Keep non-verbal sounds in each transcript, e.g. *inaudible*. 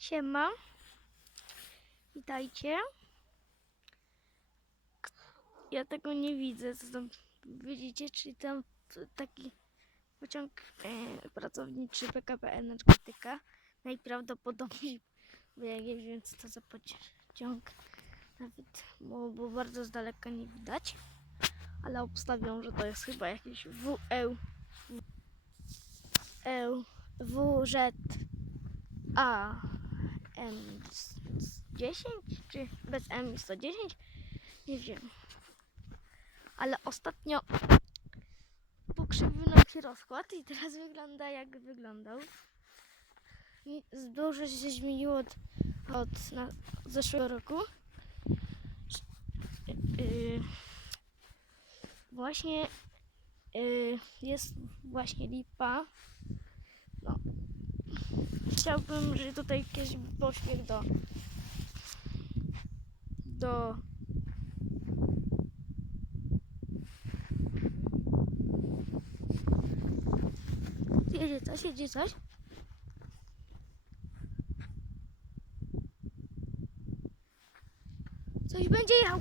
Siema. Witajcie. Ja tego nie widzę, co tam widzicie, czyli tam taki pociąg e, pracowniczy PKP Energetyka. Najprawdopodobniej, wiem co to za pociąg. Nawet, bo, bo bardzo z daleka nie widać. Ale obstawiam, że to jest chyba jakiś WE. E, WZ A M10 czy bez M 110? Nie wiem. Ale ostatnio pokrzywił nam się rozkład i teraz wygląda jak wyglądał. Dużo się zmieniło od, od na, zeszłego roku. Yy, właśnie yy, jest właśnie lipa. Chciałbym, żeby tutaj jakiś pośpiech do do Jedzie coś, jedzie coś. Coś będzie jał.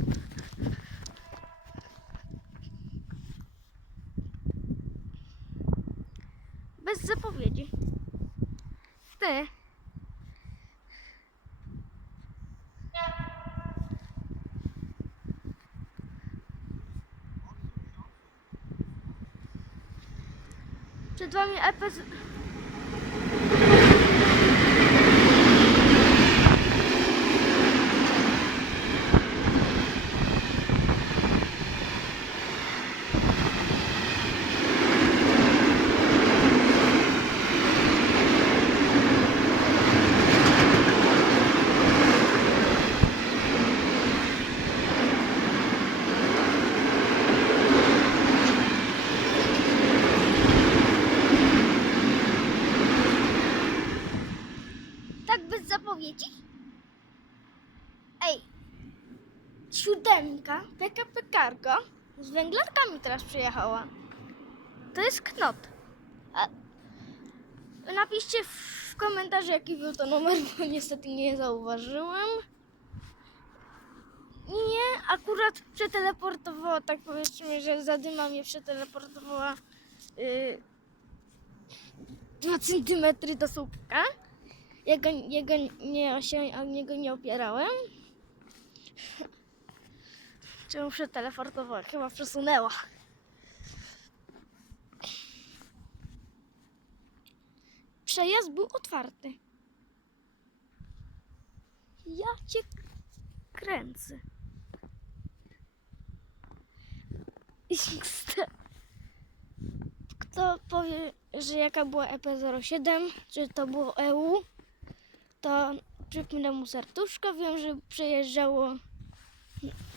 Bez zapowiedzi. Ty. Przed wami E EPS. Tak bez zapowiedzi? Ej, siódemka, PKP Cargo z węglarkami teraz przyjechała. To jest knot. A napiszcie w komentarzu, jaki był to numer, *laughs* bo niestety nie zauważyłem. Nie, akurat przeteleportowała, tak powiedzmy, że zadyma mnie przeteleportowała yy, 2 cm do słupka. Jego, jego nie się o niego nie opierałem. *laughs* Czemu przeteleportowała? Chyba przesunęła. Przejazd był otwarty. Ja cię kręcę. *laughs* Kto powie, że jaka była EP07, czy to było EU, to przypnę mu serduszko. Wiem, że przejeżdżało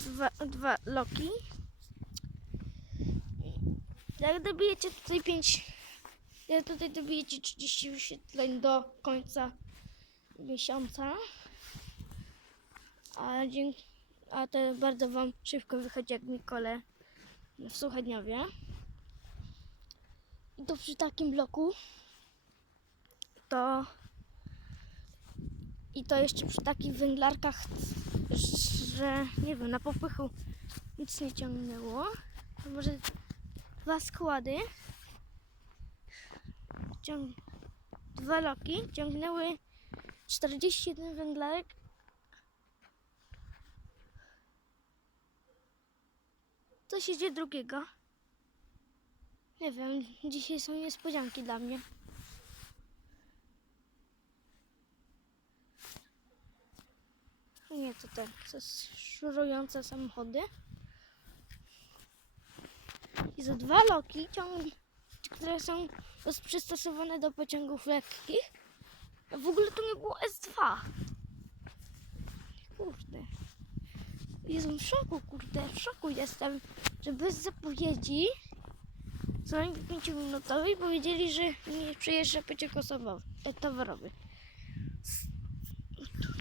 dwa, dwa loki. Jak dobijecie tutaj 5, jak tutaj dobijecie 30 wyświetleń do końca miesiąca, a, dzięk, a to bardzo Wam szybko wychodzi jak Mikole w Suchedniowie. I to przy takim bloku to i to jeszcze przy takich węglarkach, że nie wiem, na popychu nic nie ciągnęło. Może dwa składy, ciąg... dwa loki ciągnęły 41 węglarek. Co się dzieje drugiego? Nie wiem, dzisiaj są niespodzianki dla mnie. Nie, to te to szurujące samochody. I za dwa loki, ciąg, które są przystosowane do pociągów lekkich. A w ogóle to nie było S2. Kurde. Jestem w szoku, kurde, w szoku jestem, że bez zapowiedzi co najmniej 5-minutowej powiedzieli, że nie przyjeżdża pociąg osobowy, towarowy.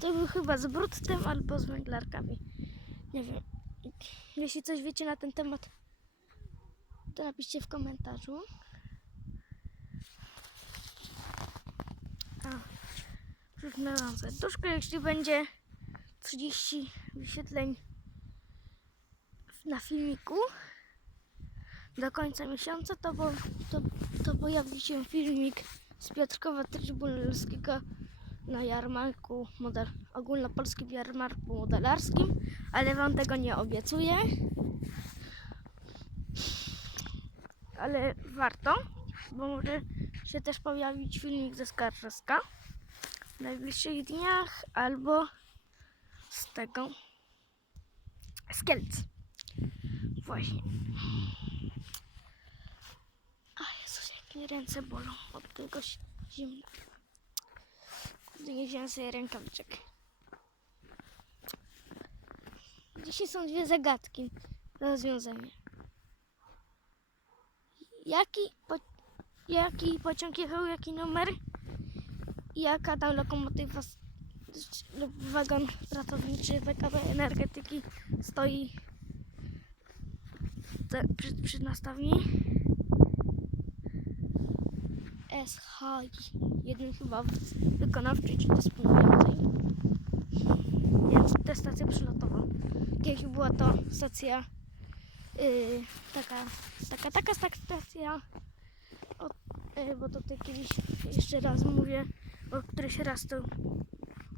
To był chyba z bruttem albo z węglarkami. Nie wiem. Jeśli coś wiecie na ten temat, to napiszcie w komentarzu. A, na serduszko, jeśli będzie 30 wyświetleń na filmiku do końca miesiąca, to, po, to, to pojawi się filmik z Piotrkowa Trybunalskiego na jarmarku, model, ogólnopolskim jarmarku modelarskim, ale Wam tego nie obiecuję. Ale warto, bo może się też pojawić filmik ze Skarżyska w najbliższych dniach albo z tego z Kielc. Właśnie. A Jezus, jak mi ręce bolą od tego zi- zimna. Nie sobie rękawiczek. Dzisiaj są dwie zagadki do rozwiązania. Jaki, po, jaki pociąg jechał, jaki numer jaka tam lokomotywa lub wagon pracowniczy PKP Energetyki stoi te, przy, przy nastawni. SH, jeden chyba w- wykonawczej czy dysponującej. Więc to jest stacja przylotowa. Kiedyś była to stacja yy, taka, taka, taka sta- stacja, o, yy, bo to tutaj kiedyś jeszcze raz mówię, bo któryś raz to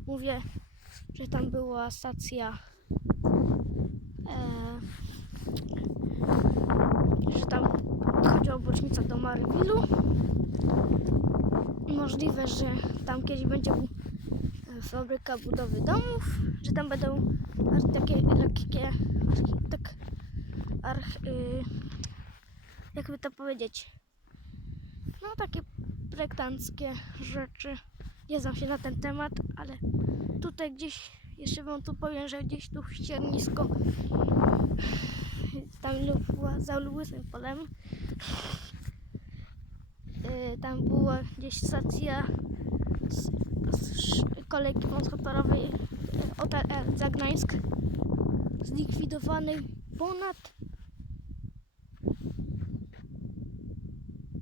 mówię, że tam była stacja e, że tam odchodziła bocznica do Marywilu. Możliwe, że tam kiedyś będzie fabryka budowy domów, że tam będą takie lekkie, tak, arch, y, jakby to powiedzieć, no takie projektanckie rzeczy. Nie znam się na ten temat, ale tutaj gdzieś, jeszcze wam tu powiem, że gdzieś tu w ściernisko tam była za Łysym Polem. Yy, tam była gdzieś stacja z, z kolejki wąskotorowej OTR Zagnańsk zlikwidowanej ponad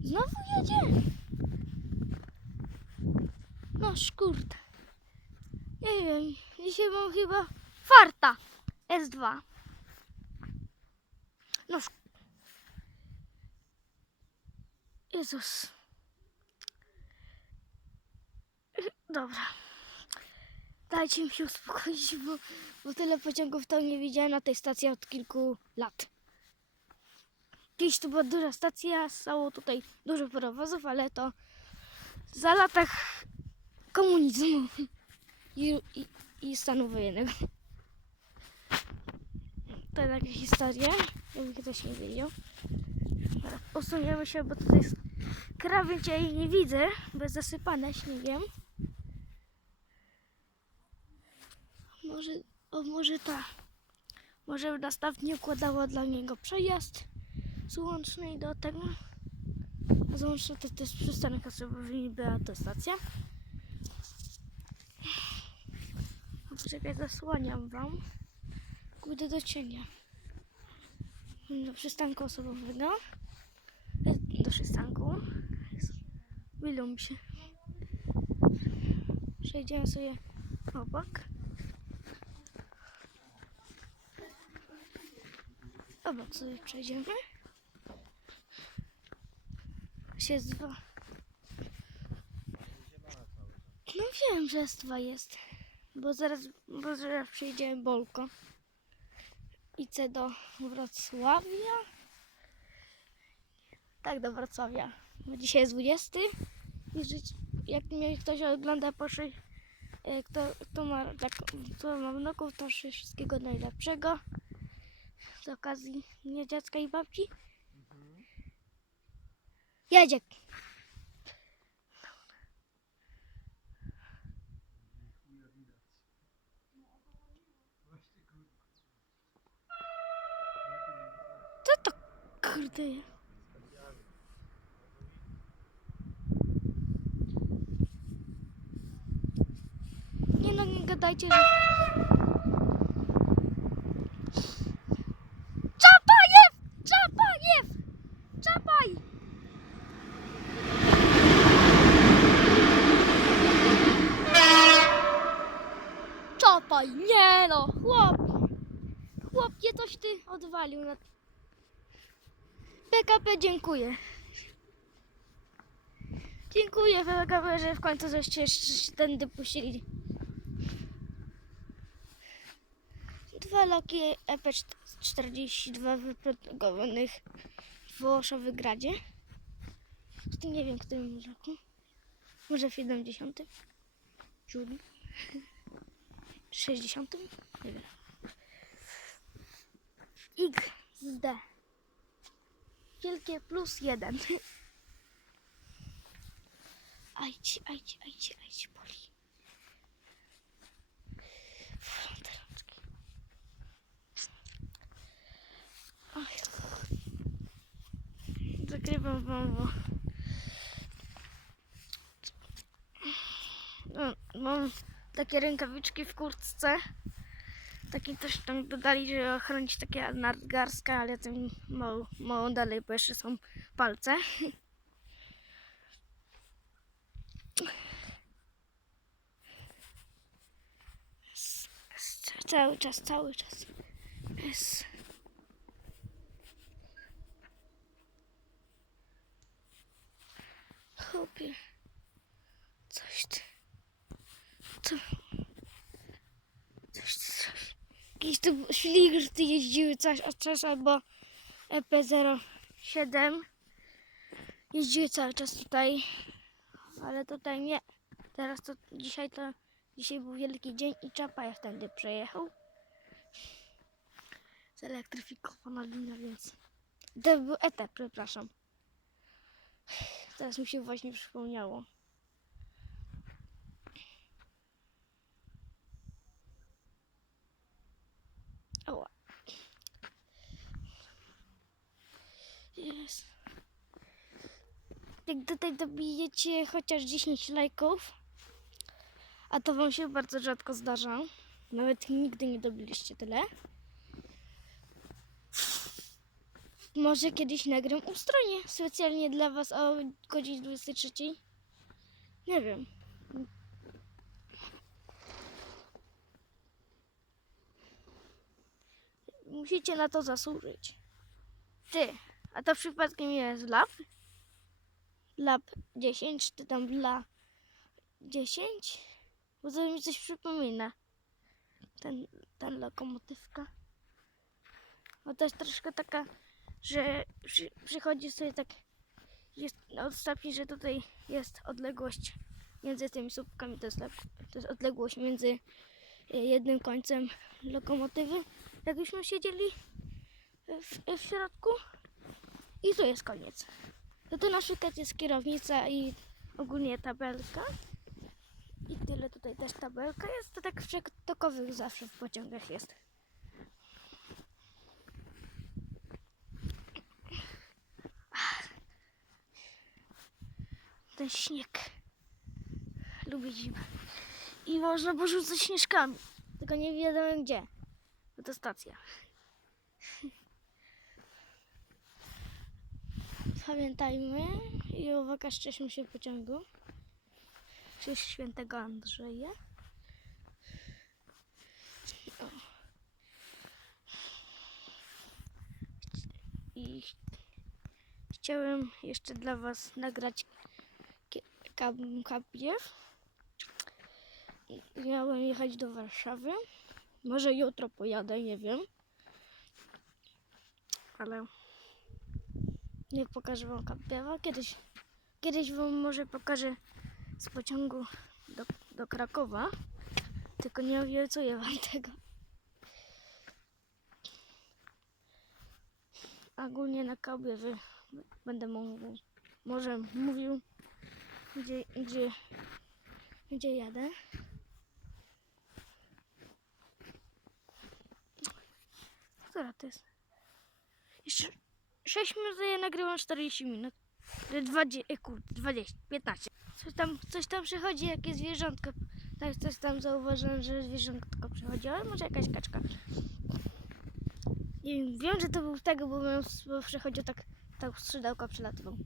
Znowu jedzie? No szkurde. Nie wiem, dzisiaj mam chyba farta S2. No. Jezus. Dobra. Dajcie mi się uspokoić, bo, bo tyle pociągów to nie widziałem na tej stacji od kilku lat. Kiedyś to była duża stacja, stało tutaj dużo parowozów, ale to za latach komunizmu i, i, i stanu wojennego. To taka historia, jakby ktoś nie wiedział. Usuniemy się, bo tutaj jest krawędź, ja jej nie widzę, bo jest zasypane śniegiem. Może, o może ta, może nastawnie układała dla niego przejazd z Łącznej do tego. A z Łącznej to, jest przystanek osobowy, niby a to stacja. O, Poczekaj, zasłaniam wam. Pójdę do cienia. Do przystanku osobowego. E, Do przystanku. Wylą mi się. Przejdziemy sobie obok. Obok sobie przejdziemy. Jest dwa. No wiem, że jest dwa jest. Bo zaraz, bo zaraz przyjdzie Bolko. Idę do Wrocławia. Tak, do Wrocławia. Bo dzisiaj jest 20. I jak mnie ktoś ogląda, proszę, e, kto, kto, ma, jak, kto ma wnuków, to wszystkiego najlepszego. Z okazji Dnia Dziecka i Babci. Jedzie. Co to kurde? Nie no, nie gadajcie, że... Czapajew! Czapajew! Czapaj! Oj, nie no, chłop. Chłopie, coś ty odwalił. Na... PKP, dziękuję. Dziękuję PKP, że w końcu żeście się tędy puścili. Dwa loki E EP42 wyprodukowanych w Włoszowy Gradzie. Nie wiem, w którym roku. Może w 70. Juli. 60. Nie wiem. X z D. Wielkie plus jeden. Ajdź, ajdź, ajdź, ajdź, boli. Zakrywam wam, bo... Mam takie rękawiczki w kurtce. Taki też tam dodali, żeby ochronić takie nadgarstka, ale tym mało, mało dalej, bo jeszcze są palce. *laughs* Cały czas, cały czas. Jest. Chłopie. Coś ty. Co? Coś ty Jakiś tu szligry jeździły coś, coś albo E EP07 jeździły cały czas tutaj, ale tutaj nie. Teraz to dzisiaj to dzisiaj był wielki dzień i Czapajew tędy przejechał. Zelektryfikowana linia, więc to był ET, przepraszam. Teraz mi się właśnie przypomniało. Ała. Jest. Jak tutaj dobijecie chociaż 10 lajków, a to wam się bardzo rzadko zdarza, nawet nigdy nie dobiliście tyle, może kiedyś nagram ustronie specjalnie dla was o godzinie 23. Nie wiem. Musicie na to zasłużyć. Ty, a to przypadkiem jest lab? Lab 10, czy tam dla 10? Bo to mi coś przypomina. Ten, ten lokomotywka. Bo to jest troszkę taka, że przy, przychodzi sobie tak, jest odstawi, że tutaj jest odległość między tymi słupkami, to jest, to jest odległość między e, jednym końcem lokomotywy, jakbyśmy siedzieli w, w środku i tu jest koniec. To tu na przykład jest kierownica i ogólnie tabelka. I tyle tutaj też tabelka jest. To tak w przetokowych zawsze w pociągach jest. Ten śnieg. Lubię zimę. I można porzucać śnieżkami. Tylko nie wiadomo gdzie. Bo to stacja. Pamiętajmy i uwaga, szczęśmy się pociągu. Przez świętego Andrzeja. O. I ch- chciałem jeszcze dla Was nagrać kabiew. Miałem jechać do Warszawy. Może jutro pojadę, nie wiem. Ale nie pokażę wam kapiewa. Kiedyś, kiedyś wam może pokażę z pociągu do, do Krakowa. Tylko nie obiecuję wam *laughs* tego. Ogólnie na kabiewy będę mówił, może mówił, gdzie, gdzie, gdzie jadę. Która to jest? Jeszcze 6 minut, a ja nagrywam 40 minut. 20, e, kurde, 20, 15. Coś tam, coś tam przychodzi, jakieś zwierzątko. Tak, coś tam zauważyłem, że zwierzątko przychodzi, ale może jakaś kaczka. Nie wiem, że to był tego, bo, miałem, bo przychodził tak, tak skrzydełko przelatywał.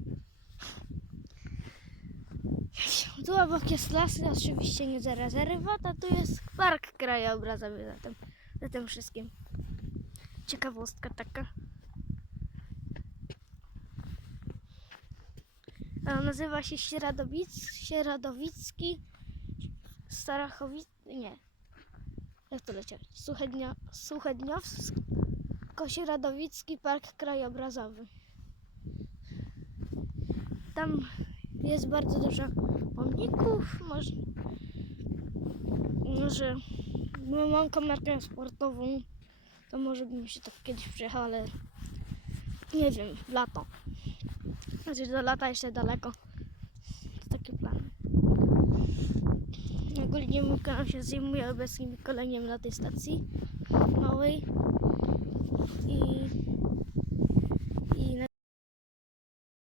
Tu obok jest las, oczywiście nie za rezerwat, a tu jest park krajobrazowy za tym, za tym wszystkim. Ciekawostka taka. A on nazywa się Sieradowicki Starachowic... nie. Jak to leciał? Suchednio, Suchedniowsko-Sieradowicki Park Krajobrazowy. Tam jest bardzo dużo pomników. Może, może mam kamerkę sportową, to może bym się tak kiedyś przyjechał, ale nie wiem, lato. Znaczy do lata jeszcze daleko. To takie plany. Ogólnie mój kanał się zajmuje obecnie koleniem na tej stacji małej i